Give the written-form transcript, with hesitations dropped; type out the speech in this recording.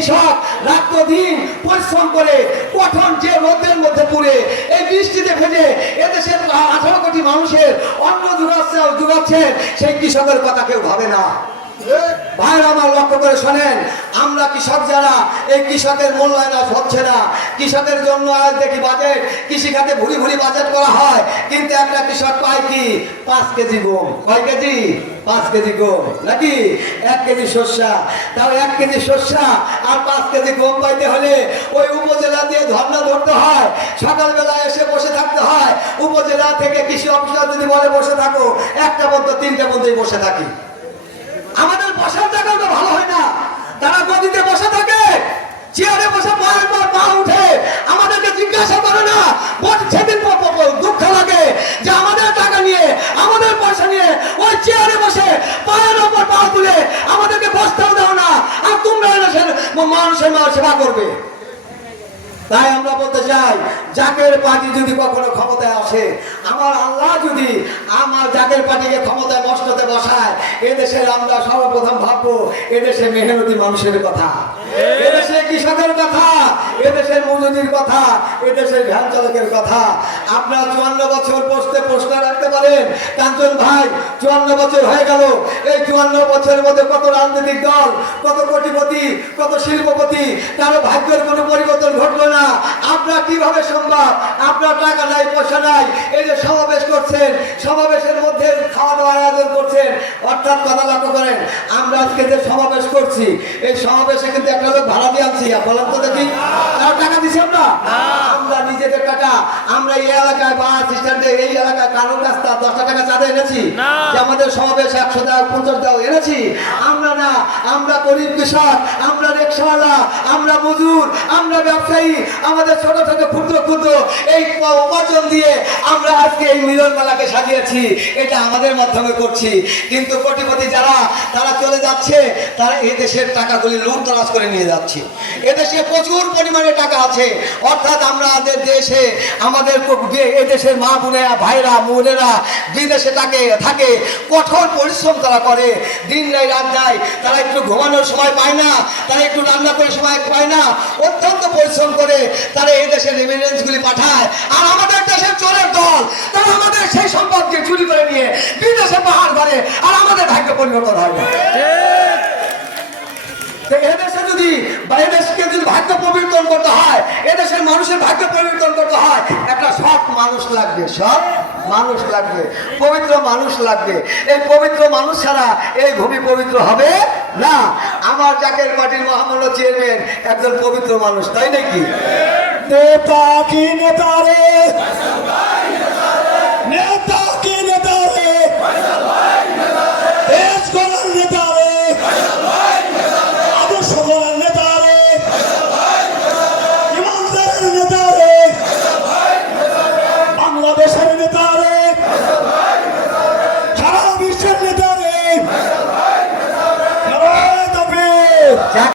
কৃষক রাত দিন পরিশ্রম করে কঠোর যে রোদের মধ্যে পুড়ে এই বৃষ্টিতে ভেজে এদেশের 18 কোটি মানুষের অন্ন জুগাচ্ছেন, সেই কৃষকের কথা কেউ ভাবে না। ভাইরা আমার লক্ষ্য করে শোনেন, আমরা কৃষক যারা, এই কৃষকের মূল্যায়ন হচ্ছে না। কৃষকের জন্য আজ দেখি বাজেট, কৃষিখাতে ভুরি ভুরি বাজেট করা হয়, কিন্তু একটা কৃষক পায় কি 5 কেজি গম। কয় কেজি? 5 কেজি গম, নাকি 1 কেজি শস্যা। তাও 1 কেজি শস্যা আর 5 কেজি গম পাইতে হলে ওই উপজেলা দিয়ে ধর্ণা ধরতে হয়, সকালবেলা এসে বসে থাকতে হয়। উপজেলা থেকে কৃষি অফিসার যদি বলে বসে থাকো, 1টা পর্যন্ত 3টে পর্যন্তই বসে থাকি। আমাদের বসার জায়গাটা ভালো হয় না, তারা গদিতে বসে থাকে, চেয়ারে বসে পায়ের পর পা উঠে, আমাদেরকে জিজ্ঞাসা করে না। সেদিন দুঃখ লাগে যে আমাদের টাকা নিয়ে, আমাদের পয়সা নিয়ে ওই চেয়ারে বসে পায়ের ওপর পা তুলে আমাদেরকে বসতেও দাও না, আর তোমরা মানুষের সেবা করবে। তাই আমরা বলতে চাই, জাকের পার্টি যদি কখনো ক্ষমতায় আসে, আমার আল্লাহ যদি আমার জাকের পার্টিকে ক্ষমতায় বসাতে বসায়, এদেশের আমরা সর্বপ্রথম ভাববো এদেশে মেহনতি মানুষের কথা, এদেশে কৃষকের কথা, এদেশের মজুরির কথা, এদেশের ভ্যান চালকের কথা। আপনারা 54 বছর বসতে প্রশ্ন রাখতে পারেন, কাঞ্চন ভাই 54 বছর হয়ে গেল, এই 54 বছরের মধ্যে কত রাজনৈতিক দল, কত কোটিপতি, কত শিল্পপতি, কারো ভাগ্যের কোনো পরিবর্তন ঘটলো না। আপনারা কিভাবে সম্ভব? আপনার টাকা নাই, পয়সা নাই, এই যে সমাবেশ করছেন, সমাবেশের মধ্যে খাওয়া দাওয়ার আয়োজন করছেন। অর্থাৎ কথা লক্ষ্য করেন, আমরা আজকে যে সমাবেশ করছি, এই সমাবেশে কিন্তু একটা লোক ভাড়া দিয়ে আনছি। বলেন তো দেখি, কারো টাকা দিচ্ছি আমরা? আমরা নিজেদের টাকা, আমরা এই এলাকায় বাস স্ট্যান্ডে, এই এলাকায় কারো কাছ থেকে 10টা টাকা চাঁদা এনেছি যে আমাদের সমাবেশ 100 টাকা 50 টাকা এনেছি? আমরা না, আমরা গরিব কৃষক, আমরা রিক্সাওয়ালা, আমরা মজুর, আমরা ব্যবসায়ী, আমাদের ছোট ছোট ক্ষুদ্র ক্ষুদ্র এই উপার্জন দিয়ে আমরা আজকে এই মিলন মেলাকে সাজিয়েছি। এটা আমাদের মাধ্যমে করছি। কিন্তু কোটিপতি যারা, তারা চলে যাচ্ছে, তারা এই দেশের টাকাগুলি লুটতরাজ করে নিয়ে যাচ্ছে। এদেশে প্রচুর পরিমাণে টাকা আছে। অর্থাৎ আমাদের দেশে, আমাদের এদেশের মা বোনেরা, ভাইরা, বোনেরা বিদেশে থাকে, কঠোর পরিশ্রম তারা করে, দিন নাই রাত নাই, তারা একটু ঘুমানোর সময় পায় না, তারা একটু রান্না করে সময় পায় না, অত্যন্ত পরিশ্রম করে তারা এই দেশের রেমিটেন্সগুলি পাঠায়। আর আমাদের দেশের চোরের দল, তারা আমাদের সেই সম্পদকে চুরি করে নিয়ে বিদেশে পাহাড় করে, আর আমাদের ভাগ্য পরিবর্তন হয় না। এদেশে যদি, এদেশকে যদি ভাগ্য পরিবর্তন করতে হয়, এদেশের মানুষের ভাগ্য পরিবর্তন করতে হয়, একটা সৎ মানুষ লাগবে, সৎ মানুষ লাগবে, পবিত্র মানুষ লাগবে। এই পবিত্র মানুষ ছাড়া এই ভূমি পবিত্র হবে না। আমার জাকের পার্টির মহামান্য চেয়ারম্যান একজন পবিত্র মানুষ, তাই নাকি? নেতা কি নেতা রে, নেতা কি নেতা রে, দেশ গড়ার নেতা রে, আদর্শ গড়ার